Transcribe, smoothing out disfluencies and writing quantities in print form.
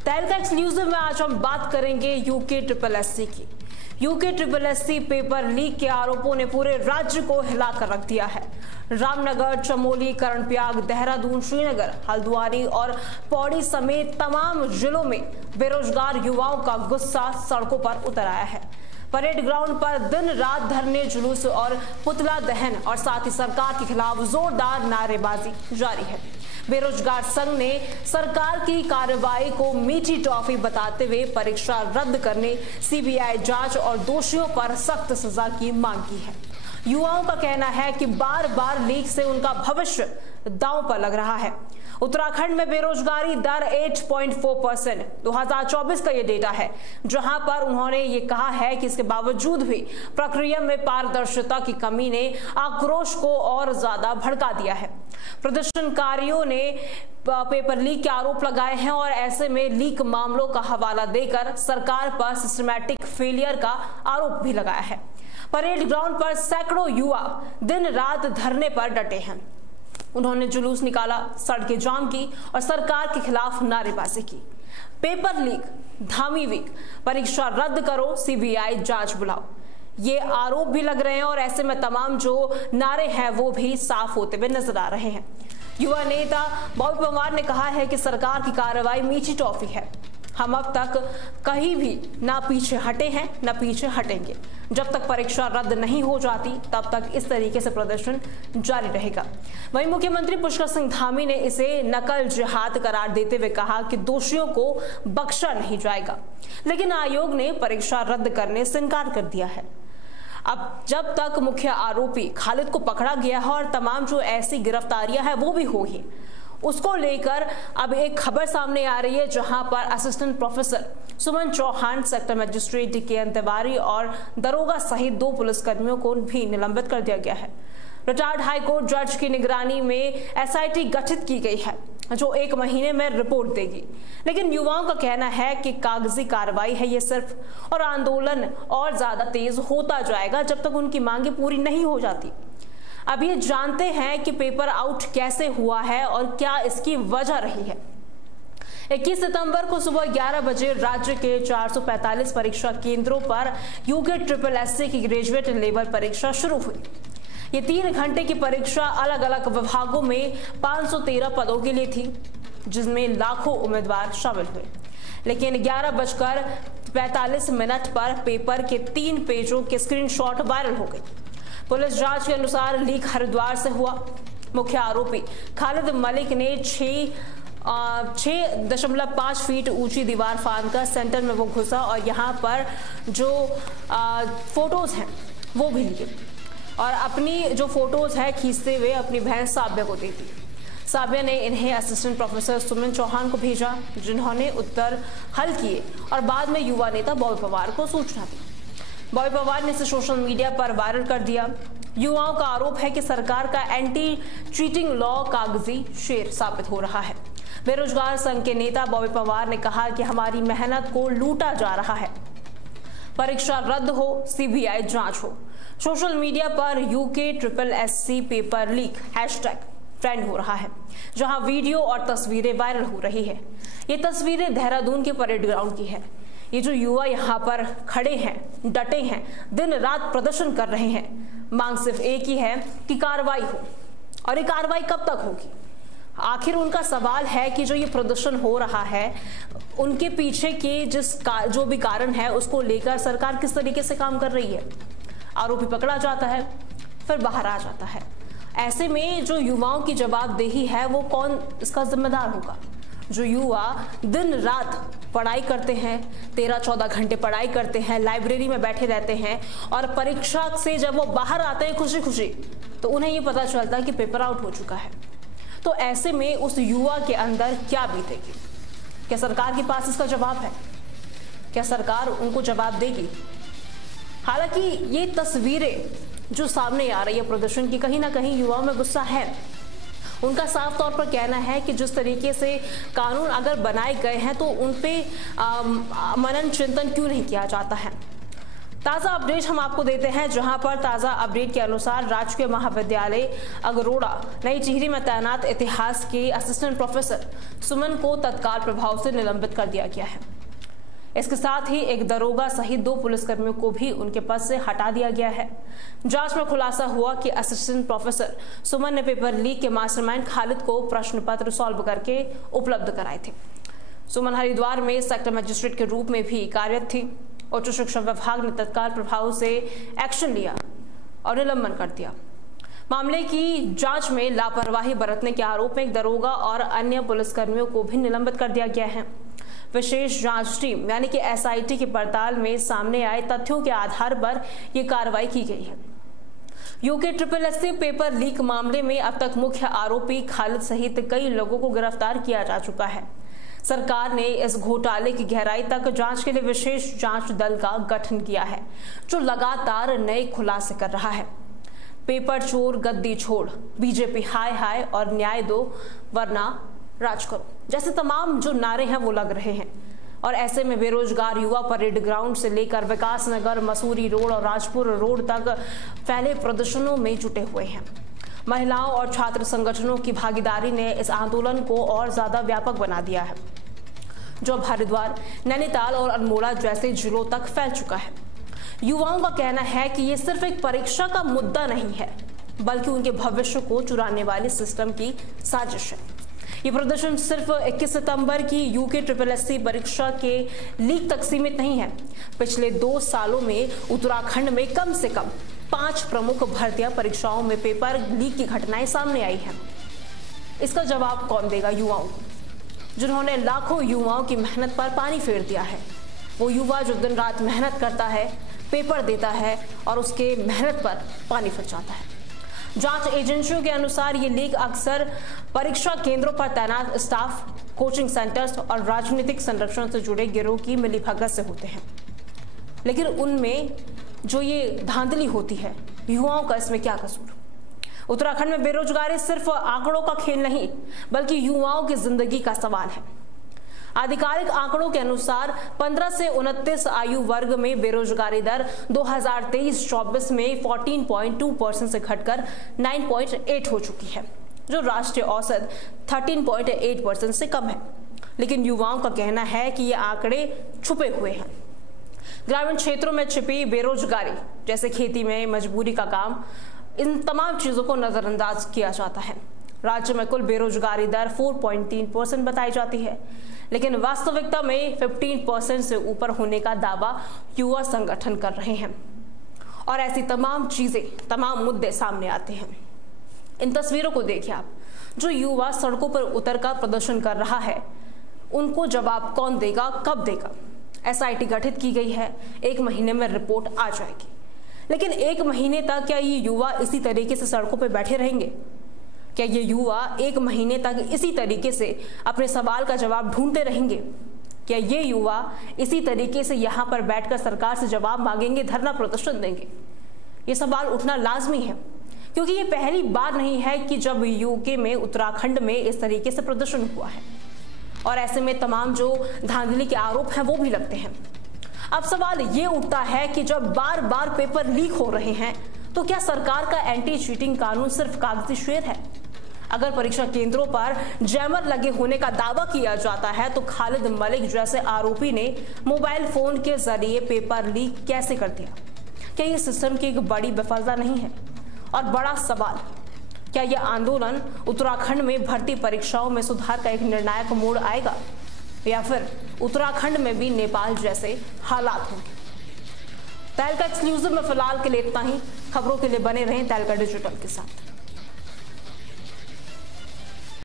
तहलका एक्सक्लूसिव में आज हम बात करेंगे यूके ट्रिपल एससी की। UK triple SC paper leak के आरोपों ने पूरे राज्य को हिलाकर रख दिया है। रामनगर, चमोली, कर्णप्रयाग, देहरादून, श्रीनगर, हल्द्वानी और पौड़ी समेत तमाम जिलों में बेरोजगार युवाओं का गुस्सा सड़कों पर उतर आया है। परेड ग्राउंड पर दिन रात धरने, जुलूस और पुतला दहन और साथ ही सरकार के खिलाफ जोरदार नारेबाजी जारी है। बेरोजगार संघ ने सरकार की कार्रवाई को मीठी टॉफी बताते हुए परीक्षा रद्द करने, सीबीआई जांच और दोषियों पर सख्त सजा की मांग की है। युवाओं का कहना है कि बार बार लीक से उनका भविष्य दांव पर लग रहा है। उत्तराखंड में बेरोजगारी दर 8.4%, 2024 का ये डेटा है, जहां पर उन्होंने ये कहा है कि इसके बावजूद भी प्रक्रिया में पारदर्शिता की कमी ने आक्रोश को और ज्यादा भड़का दिया है। प्रदर्शनकारियों ने पेपर लीक के आरोप लगाए हैं और ऐसे में लीक मामलों का हवाला देकर सरकार पर सिस्टमैटिक फेलियर का आरोप भी लगाया है। परेड ग्राउंड पर सैकड़ों युवा दिन रात धरने पर डटे हैं। उन्होंने जुलूस निकाला, सड़कें जाम की और सरकार के खिलाफ नारेबाजी की। पेपर लीक, धामी वीक, परीक्षा रद्द करो, सीबीआई जांच बुलाओ, ये आरोप भी लग रहे हैं और ऐसे में तमाम जो नारे हैं वो भी साफ होते हुए नजर आ रहे हैं। युवा नेता बॉबी पवार ने कहा है कि सरकार की कार्रवाई मीठी टॉफी है। हम अब तक कहीं भी ना पीछे हटे हैं ना पीछे हटेंगे। जब तक परीक्षा रद्द नहीं हो जाती तब तक इस तरीके से प्रदर्शन जारी रहेगा। वहीं मुख्यमंत्री पुष्कर सिंह धामी ने इसे नकल जिहाद करार देते हुए कहा कि दोषियों को बख्शा नहीं जाएगा, लेकिन आयोग ने परीक्षा रद्द करने से इनकार कर दिया है। अब जब तक मुख्य आरोपी खालिद को पकड़ा गया है और तमाम जो ऐसी गिरफ्तारियां हैं वो भी होगी, उसको लेकर अब एक खबर सामने आ रही है, जहां पर assistant professor Suman Chauhan, sector magistrate DK Tiwari और दरोगा सहित 2 पुलिसकर्मियों को भी निलंबित कर दिया गया है। रिटायर्ड हाईकोर्ट जज की निगरानी में SIT गठित की गई है जो 1 महीने में रिपोर्ट देगी, लेकिन युवाओं का कहना है कि कागजी कार्रवाई है ये सिर्फ, और आंदोलन और ज्यादा तेज होता जाएगा जब तक उनकी मांगे पूरी नहीं हो जाती। अब ये जानते हैं कि पेपर आउट कैसे हुआ है और क्या इसकी वजह रही है। 21 सितंबर को सुबह 11 बजे राज्य के 445 परीक्षा केंद्रों पर यूके ट्रिपल एससी की ग्रेजुएट लेवल परीक्षा शुरू हुई। ये 3 घंटे की परीक्षा अलग अलग विभागों में 513 पदों के लिए थी, जिसमें लाखों उम्मीदवार शामिल हुए। लेकिन 11:45 पर पेपर के 3 पेजों के स्क्रीनशॉट वायरल हो गए। पुलिस जांच के अनुसार लीक हरिद्वार से हुआ। मुख्य आरोपी खालिद मलिक ने 6.5 फीट ऊंची दीवार फांदकर सेंटर में वो घुसा और यहाँ पर जो फोटोज हैं वो भी लिए और अपनी जो फोटोज है खींचते हुए अपनी बहन साबिया को दी थी। साबिया ने इन्हें असिस्टेंट प्रोफेसर सुमन चौहान को भेजा, जिन्होंने उत्तर हल किए और बाद में युवा नेता बॉबी पवार को सूचना दी। बॉबी पवार ने इसे सोशल मीडिया पर वायरल कर दिया। युवाओं का आरोप है कि सरकार का एंटी चीटिंग लॉ कागजी शेर साबित हो रहा है। बेरोजगार संघ के नेता बॉबी पवार ने कहा कि हमारी मेहनत को लूटा जा रहा है। परीक्षा रद्द हो, सीबीआई जांच हो। सोशल मीडिया पर UK triple SC paper leak hashtag trend हो रहा है, जहां वीडियो और तस्वीरें वायरल हो रही है। ये तस्वीरें देहरादून के परेड ग्राउंड की है। ये जो युवा यहाँ पर खड़े हैं, डटे हैं, दिन रात प्रदर्शन कर रहे हैं, मांग सिर्फ एक ही है कि कार्रवाई हो। और ये कार्रवाई कब तक होगी? आखिर उनका सवाल है कि जो ये प्रदर्शन हो रहा है उनके पीछे के जो भी कारण है उसको लेकर सरकार किस तरीके से काम कर रही है। आरोपी पकड़ा जाता है, फिर बाहर आ जाता है। ऐसे में जो युवाओं की जवाबदेही है वो कौन इसका जिम्मेदार होगा? जो युवा दिन रात पढ़ाई करते हैं, 13-14 घंटे पढ़ाई करते हैं, लाइब्रेरी में बैठे रहते हैं और परीक्षा से जब वो बाहर आते हैं खुशी खुशी, तो उन्हें ये पता चलता है कि पेपर आउट हो चुका है। तो ऐसे में उस युवा के अंदर क्या बीतेगी? क्या सरकार के पास इसका जवाब है? क्या सरकार उनको जवाब देगी? हालांकि ये तस्वीरें जो सामने आ रही है प्रदर्शन की, कहीं ना कहीं युवाओं में गुस्सा है। उनका साफ तौर पर कहना है कि जिस तरीके से कानून अगर बनाए गए हैं तो उन पे मनन चिंतन क्यों नहीं किया जाता है। ताजा अपडेट हम आपको देते हैं, जहां पर ताजा अपडेट के अनुसार राजकीय महाविद्यालय अगरोड़ा नई टिहरी में तैनात इतिहास के असिस्टेंट प्रोफेसर सुमन को तत्काल प्रभाव से निलंबित कर दिया गया है। इसके साथ ही एक दरोगा सहित 2 पुलिसकर्मियों को भी उनके पद से हटा दिया गया है। जांच में खुलासा हुआ कि असिस्टेंट प्रोफेसर सुमन ने पेपर लीक के मास्टरमाइंड खालिद को प्रश्न पत्र सॉल्व करके उपलब्ध कराए थे। सुमन हरिद्वार में सेक्टर मजिस्ट्रेट के रूप में भी कार्यरत थी। उच्च शिक्षा विभाग ने तत्काल प्रभाव से एक्शन लिया और निलंबन कर दिया। मामले की जांच में लापरवाही बरतने के आरोप में एक दरोगा और अन्य पुलिसकर्मियों को भी निलंबित कर दिया गया है। विशेष जांच टीम यानी कि SIT की पड़ताल में सामने आए तथ्यों के आधार पर यह कार्रवाई की गई है। UKSSC पेपर लीक मामले में अब तक मुख्य आरोपी खालिद सहित कई लोगों को गिरफ्तार किया जा चुका है। सरकार ने इस घोटाले की गहराई तक जांच के लिए विशेष जांच दल का गठन किया है, जो लगातार नए खुलासे कर रहा है। पेपर चोर गद्दी छोड़, बीजेपी हाय हाय और न्याय दो वरना राज करो जैसे तमाम जो नारे हैं वो लग रहे हैं। और ऐसे में बेरोजगार युवा परेड ग्राउंड से लेकर विकास नगर, मसूरी रोड और राजपुर रोड तक फैले प्रदर्शनों में जुटे हुए हैं। महिलाओं और छात्र संगठनों की भागीदारी ने इस आंदोलन को और ज्यादा व्यापक बना दिया है, जो अब हरिद्वार, नैनीताल और अल्मोड़ा जैसे जिलों तक फैल चुका है। युवाओं का कहना है कि ये सिर्फ एक परीक्षा का मुद्दा नहीं है, बल्कि उनके भविष्य को चुराने वाले सिस्टम की साजिश है। ये प्रदर्शन सिर्फ 21 सितंबर की UKSSC परीक्षा के लीक तक सीमित नहीं है। पिछले 2 सालों में उत्तराखंड में कम से कम 5 प्रमुख भर्तियां परीक्षाओं में पेपर लीक की घटनाएं सामने आई हैं। इसका जवाब कौन देगा? युवाओं, जिन्होंने लाखों युवाओं की मेहनत पर पानी फेर दिया है। वो युवा जो दिन रात मेहनत करता है, पेपर देता है और उसके मेहनत पर पानी फिर जाता है। जांच एजेंसियों के अनुसार ये लीक अक्सर परीक्षा केंद्रों पर तैनात स्टाफ, कोचिंग सेंटर्स और राजनीतिक संरक्षण से जुड़े गिरोह की मिलीभगत से होते हैं। लेकिन उनमें जो ये धांधली होती है, युवाओं का इसमें क्या कसूर? उत्तराखंड में बेरोजगारी सिर्फ आंकड़ों का खेल नहीं, बल्कि युवाओं की जिंदगी का सवाल है। आधिकारिक आंकड़ों के अनुसार 15 से 29 आयु वर्ग में बेरोजगारी दर 2023-24 में 14.2% से घटकर 9.8 हो चुकी है, जो राष्ट्रीय औसत 13.8% से कम है। लेकिन युवाओं का कहना है कि ये आंकड़े छुपे हुए हैं। ग्रामीण क्षेत्रों में छिपी बेरोजगारी, जैसे खेती में मजबूरी का काम, इन तमाम चीजों को नजरअंदाज किया जाता है। राज्य में कुल बेरोजगारी दर 4.3% बताई जाती है, लेकिन वास्तविकता में 15% से ऊपर होने का दावा युवा संगठन कर रहे हैं। और ऐसी तमाम चीजें, तमाम मुद्दे सामने आते हैं। इन तस्वीरों को देखिए आप, जो युवा सड़कों पर उतरकर प्रदर्शन कर रहा है, उनको जवाब कौन देगा, कब देगा? SIT गठित की गई है, 1 महीने में रिपोर्ट आ जाएगी। लेकिन 1 महीने तक क्या ये युवा इसी तरीके से सड़कों पर बैठे रहेंगे? क्या ये युवा 1 महीने तक इसी तरीके से अपने सवाल का जवाब ढूंढते रहेंगे? क्या ये युवा इसी तरीके से यहाँ पर बैठकर सरकार से जवाब मांगेंगे, धरना प्रदर्शन देंगे? ये सवाल उठना लाजमी है, क्योंकि ये पहली बार नहीं है कि जब UK में, उत्तराखंड में इस तरीके से प्रदर्शन हुआ है। और ऐसे में तमाम जो धांधली के आरोप हैं वो भी लगते हैं। अब सवाल ये उठता है कि जब बार बार पेपर लीक हो रहे हैं, तो क्या सरकार का एंटी चीटिंग कानून सिर्फ कागजी शेर है? अगर परीक्षा केंद्रों पर जैमर लगे होने का दावा किया जाता है, तो खालिद मलिक जैसे आरोपी ने मोबाइल फोन के जरिए पेपर लीक कैसे कर दिया? क्या ये सिस्टम की एक बड़ी विफलता नहीं है? और बड़ा सवाल, क्या यह आंदोलन उत्तराखंड में भर्ती परीक्षाओं में सुधार का एक निर्णायक मोड़ आएगा, या फिर उत्तराखंड में भी नेपाल जैसे हालात होंगे? तहलका एक्सक्लूसिव में फिलहाल के लिए इतना ही। खबरों के लिए बने रहें तहलका डिजिटल के साथ।